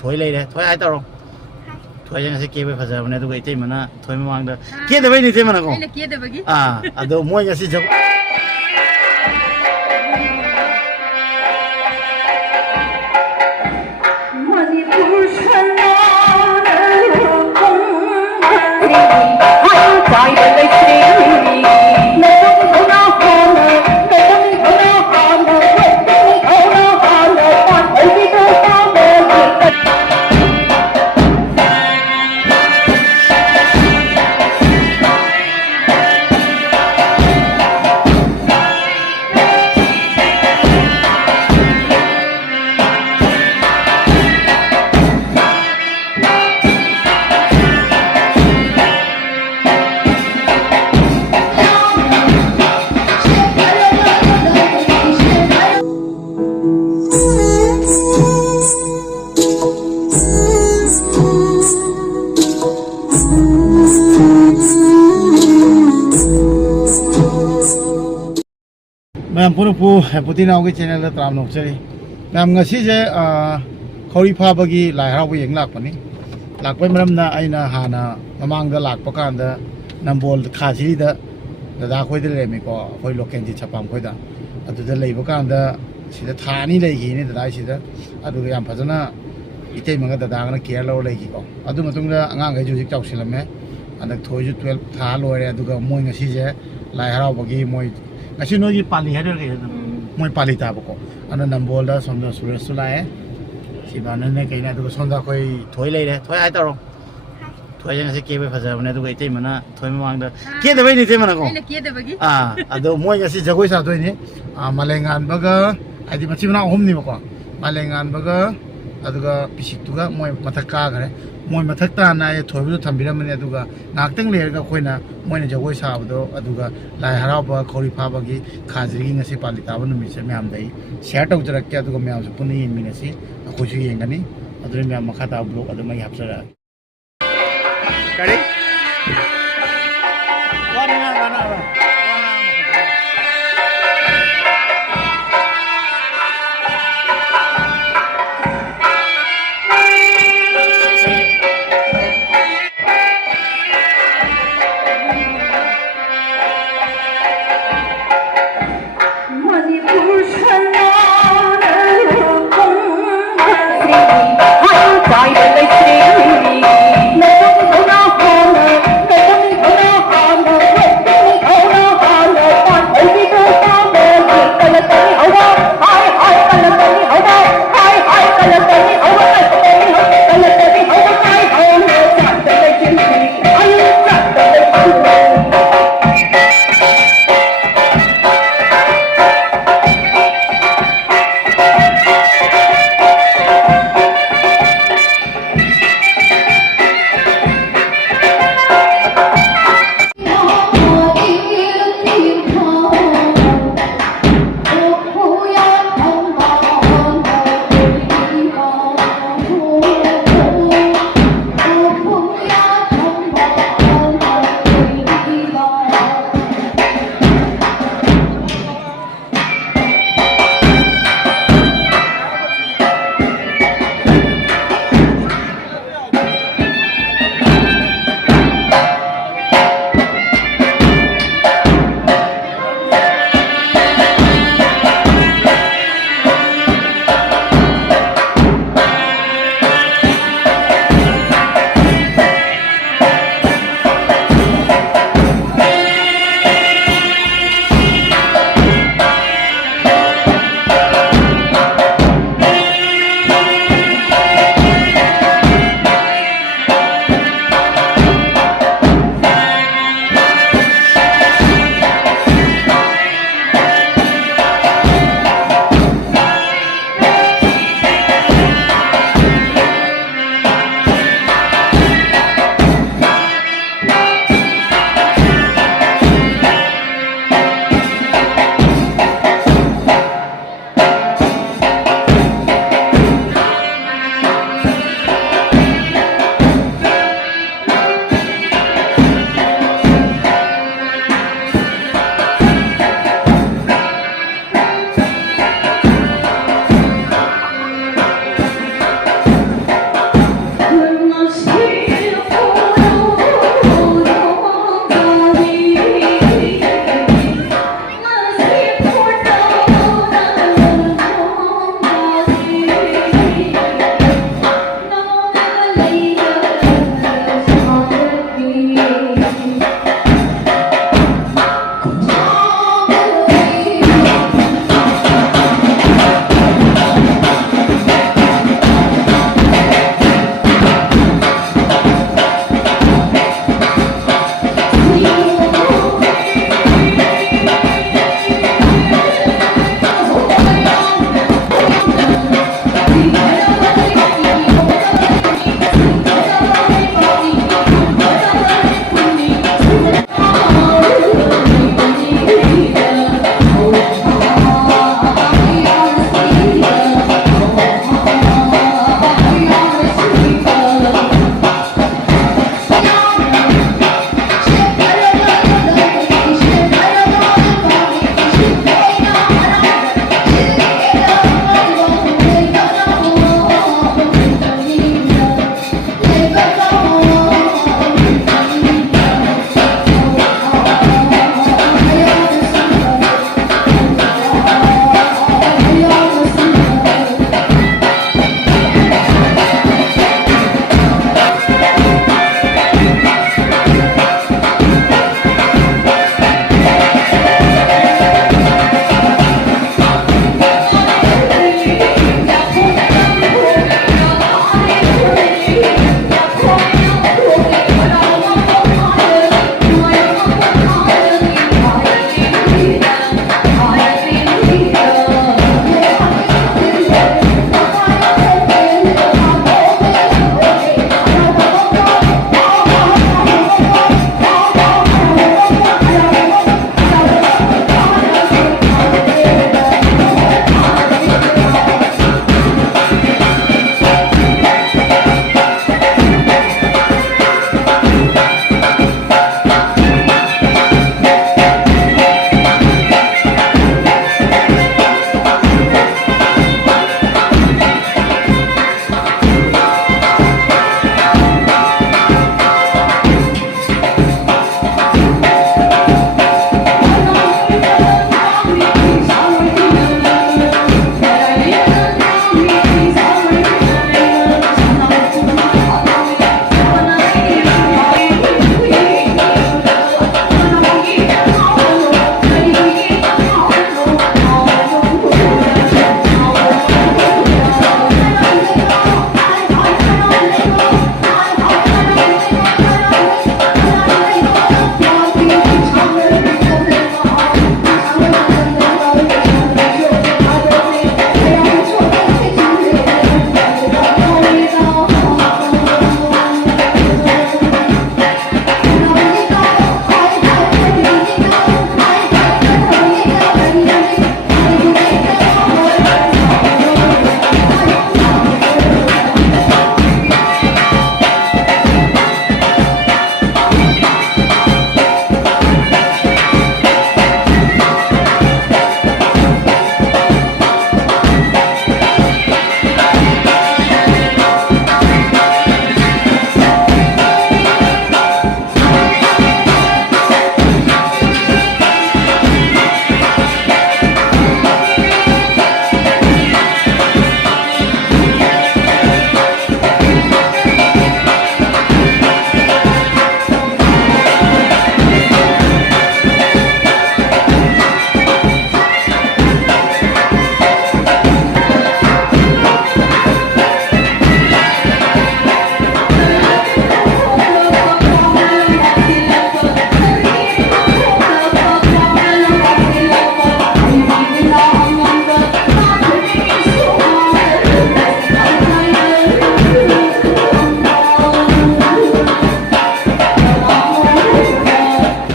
ถอยเลยเลยถอยไอ้ตลอดถอยยังไงเกี่ยวไปภาษาวันนี้ตัวไอ้เจ้ามันนะถอยไม่วางเด้อเกี่ยวแต่ไม่นี่เจ้ามันนะกูเดี๋ยวมวยยังสิจักमैम पुनपु पुतिनाव के चैनल तराम नोचरी ma'am ngasi je khori phabagi lai haraw yeng lakpani lakpai maramna aina hana mamangda lakpa kanda nambol khasi da dada khoi de lemi ko khoi loken ji chapam khoi da adu da leiba kanda sida thani leigi ni dada sida adu yam phajana itei manga dada na care lo leigi ko adu matung da angang ga ju jik chau silame anak thoi ju 12 tha lore adu ga moi ngasi je lai haraw bagi moi ngasi no ji pali ha de ke moi pali ta bako ana nambol da somda sura sulai sibana ne kai na du somda khoi thoi lei le thoi ai taro thoi yang se ke be phaja bane du ga itei mana thoi ma wang da ke de bai ni te mana ko ke de bagi ado moi ngasi jagoi sa thoi ni malengan baga adi machi na hom ni bako malengan baga aduga pisik tu ga moi mathak ka gare moi mathak ta na ye thoi bu thambira mane aduga naktang le ga khoina moi na jagoi sa bdo aduga lai harau ba khori pha ba gi khajri ngasi pali ta banu mi se myam dai share tau jara kya aduga myam su puni yin mi na si ko ju yen gani adure myam makha ta blog adu mai hapsara kare wana wana Hãy subscribe cho kênh Ghiền Mì Gõ để không bỏ lỡ